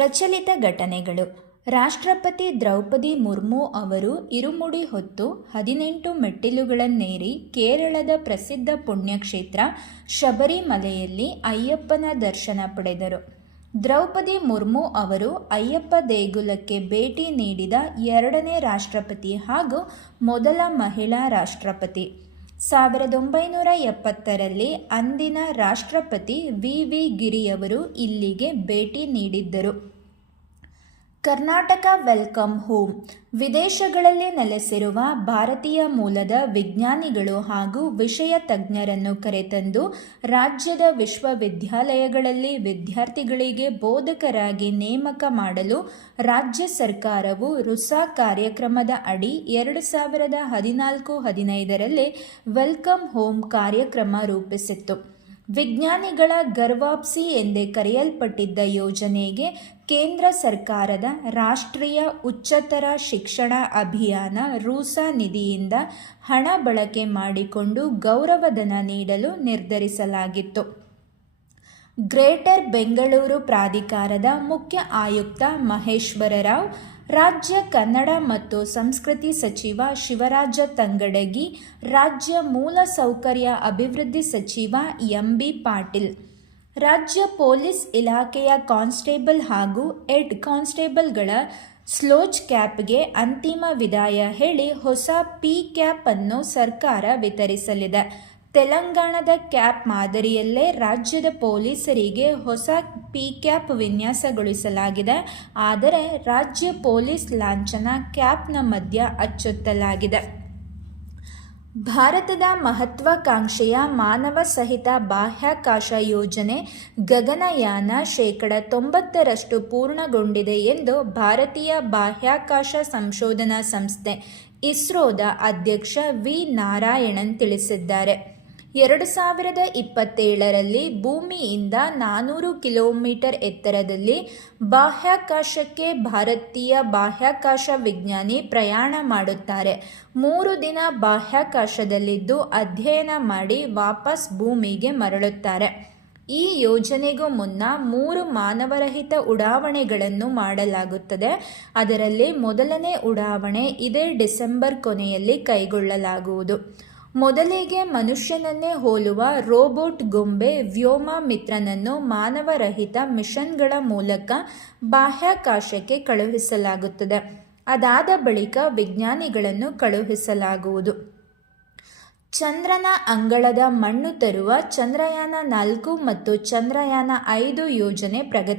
ಪ್ರಚಲಿತ ಘಟನೆಗಳು. ರಾಷ್ಟ್ರಪತಿ ದ್ರೌಪದಿ ಮುರ್ಮು ಅವರು ಇರುಮುಡಿ ಹೊತ್ತು ಹದಿನೆಂಟು ಮೆಟ್ಟಿಲುಗಳನ್ನೇರಿ ಕೇರಳದ ಪ್ರಸಿದ್ಧ ಪುಣ್ಯಕ್ಷೇತ್ರ ಶಬರಿಮಲೆಯಲ್ಲಿ ಅಯ್ಯಪ್ಪನ ದರ್ಶನ ಪಡೆದರು. ದ್ರೌಪದಿ ಮುರ್ಮು ಅವರು ಅಯ್ಯಪ್ಪ ದೇಗುಲಕ್ಕೆ ಭೇಟಿ ನೀಡಿದ ಎರಡನೇ ರಾಷ್ಟ್ರಪತಿ ಹಾಗೂ ಮೊದಲ ಮಹಿಳಾ ರಾಷ್ಟ್ರಪತಿ. ಸಾವಿರದ ಒಂಬೈನೂರ ಎಪ್ಪತ್ತರಲ್ಲಿ ಅಂದಿನ ರಾಷ್ಟ್ರಪತಿ ವಿ ವಿ ಗಿರಿಯವರು ಇಲ್ಲಿಗೆ ಭೇಟಿ ನೀಡಿದ್ದರು. Karnataka welcome home. ವಿದೇಶಗಳಲ್ಲಿ ನೆಲೆಸಿರುವ ಭಾರತೀಯ ಮೂಲದ ವಿಜ್ಞಾನಿಗಳು ಹಾಗೂ ವಿಷಯ ತಜ್ಞರನ್ನು ಕರೆತಂದು ರಾಜ್ಯದ ವಿಶ್ವವಿದ್ಯಾಲಯಗಳಲ್ಲಿ ವಿದ್ಯಾರ್ಥಿಗಳಿಗೆ ಬೋಧಕರಾಗಿ ನೇಮಕ ಮಾಡಲು ರಾಜ್ಯ ಸರ್ಕಾರವು ರುಸಾ ಕಾರ್ಯಕ್ರಮದ ಅಡಿ ಎರಡು ಸಾವಿರದ ಹದಿನಾಲ್ಕು ಹದಿನೈದರಲ್ಲಿ ವೆಲ್ಕಮ್ ಹೋಮ್ ಕಾರ್ಯಕ್ರಮ ರೂಪಿಸಿತ್ತು. ವಿಜ್ಞಾನಿಗಳ ಗರ್ವಾಪ್ಸಿ ಎಂದೇ ಕರೆಯಲ್ಪಟ್ಟಿದ್ದ ಯೋಜನೆಗೆ ಕೇಂದ್ರ ಸರ್ಕಾರದ ರಾಷ್ಟ್ರೀಯ ಉಚ್ಚತರ ಶಿಕ್ಷಣ ಅಭಿಯಾನ ರೂಸಾ ನಿಧಿಯಿಂದ ಹಣ ಬಳಕೆ ಮಾಡಿಕೊಂಡು ಗೌರವಧನ ನೀಡಲು ನಿರ್ಧರಿಸಲಾಗಿತ್ತು. ಗ್ರೇಟರ್ ಬೆಂಗಳೂರು ಪ್ರಾಧಿಕಾರದ ಮುಖ್ಯ ಆಯುಕ್ತ ಮಹೇಶ್ವರ ರಾವ್ ರಾಜ್ಯ ಕನ್ನಡ ಮತ್ತು ಸಂಸ್ಕೃತಿ ಸಚಿವ ಶಿವರಾಜ ತಂಗಡಗಿ, ರಾಜ್ಯ ಮೂಲಸೌಕರ್ಯ ಅಭಿವೃದ್ಧಿ ಸಚಿವ ಎಂಬಿ ಪಾಟೀಲ್ ರಾಜ್ಯ ಪೊಲೀಸ್ ಇಲಾಖೆಯ ಕಾನ್ಸ್ಟೇಬಲ್ ಹಾಗೂ ಹೆಡ್ ಕಾನ್ಸ್ಟೇಬಲ್ಗಳ ಸ್ಲೋಚ್ ಕ್ಯಾಪ್ಗೆ ಅಂತಿಮ ವಿದಾಯ ಹೇಳಿ ಹೊಸ ಪಿ ಕ್ಯಾಪ್ ಅನ್ನು ಸರ್ಕಾರ ವಿತರಿಸಲಿದೆ. ತೆಲಂಗಾಣದ ಕ್ಯಾಪ್ ಮಾದರಿಯಲ್ಲೇ ರಾಜ್ಯದ ಪೊಲೀಸರಿಗೆ ಹೊಸ ಪಿ ಕ್ಯಾಪ್ ವಿನ್ಯಾಸಗೊಳಿಸಲಾಗಿದೆ. ಆದರೆ ರಾಜ್ಯ ಪೊಲೀಸ್ ಲಾಂಛನ ಕ್ಯಾಪ್ನ ಮಧ್ಯ ಅಚ್ಚೊತ್ತಲಾಗಿದೆ. ಭಾರತದ ಮಹತ್ವಾಕಾಂಕ್ಷೆಯ ಮಾನವ ಸಹಿತ ಬಾಹ್ಯಾಕಾಶ ಯೋಜನೆ ಗಗನಯಾನ ಶೇಕಡ ತೊಂಬತ್ತರಷ್ಟು ಪೂರ್ಣಗೊಂಡಿದೆ ಎಂದು ಭಾರತೀಯ ಬಾಹ್ಯಾಕಾಶ ಸಂಶೋಧನಾ ಸಂಸ್ಥೆ ಇಸ್ರೋದ ಅಧ್ಯಕ್ಷ ವಿ ನಾರಾಯಣನ್ ತಿಳಿಸಿದ್ದಾರೆ. ಎರಡು ಸಾವಿರದ ಇಪ್ಪತ್ತೇಳರಲ್ಲಿ ಭೂಮಿಯಿಂದ ನಾನ್ನೂರು ಕಿಲೋಮೀಟರ್ ಎತ್ತರದಲ್ಲಿ ಬಾಹ್ಯಾಕಾಶಕ್ಕೆ ಭಾರತೀಯ ಬಾಹ್ಯಾಕಾಶ ವಿಜ್ಞಾನಿ ಪ್ರಯಾಣ ಮಾಡುತ್ತಾರೆ. ಮೂರು ದಿನ ಬಾಹ್ಯಾಕಾಶದಲ್ಲಿದ್ದು ಅಧ್ಯಯನ ಮಾಡಿ ವಾಪಸ್ ಭೂಮಿಗೆ ಮರಳುತ್ತಾರೆ. ಈ ಯೋಜನೆಗೂ ಮುನ್ನ ಮೂರು ಮಾನವರಹಿತ ಉಡಾವಣೆಗಳನ್ನು ಮಾಡಲಾಗುತ್ತದೆ. ಅದರಲ್ಲಿ ಮೊದಲನೇ ಉಡಾವಣೆ ಇದೇ ಡಿಸೆಂಬರ್ ಕೊನೆಯಲ್ಲಿ ಕೈಗೊಳ್ಳಲಾಗುವುದು. ಮೊದಲಿಗೆ ಮನುಷ್ಯನನ್ನೇ ಹೋಲುವ ರೋಬೋಟ್ ಗೊಂಬೆ ವ್ಯೋಮ ಮಿತ್ರನನ್ನು ಮಾನವರಹಿತ ಮಿಷನ್ಗಳ ಮೂಲಕ ಬಾಹ್ಯಾಕಾಶಕ್ಕೆ ಕಳುಹಿಸಲಾಗುತ್ತದೆ. ಅದಾದ ಬಳಿಕ ವಿಜ್ಞಾನಿಗಳನ್ನು ಕಳುಹಿಸಲಾಗುವುದು. ಚಂದ್ರನ ಅಂಗಳದ ಮಣ್ಣು ತರುವ ಚಂದ್ರಯಾನ ನಾಲ್ಕು ಮತ್ತು ಚಂದ್ರಯಾನ ಐದು ಯೋಜನೆ ಪ್ರಗತಿ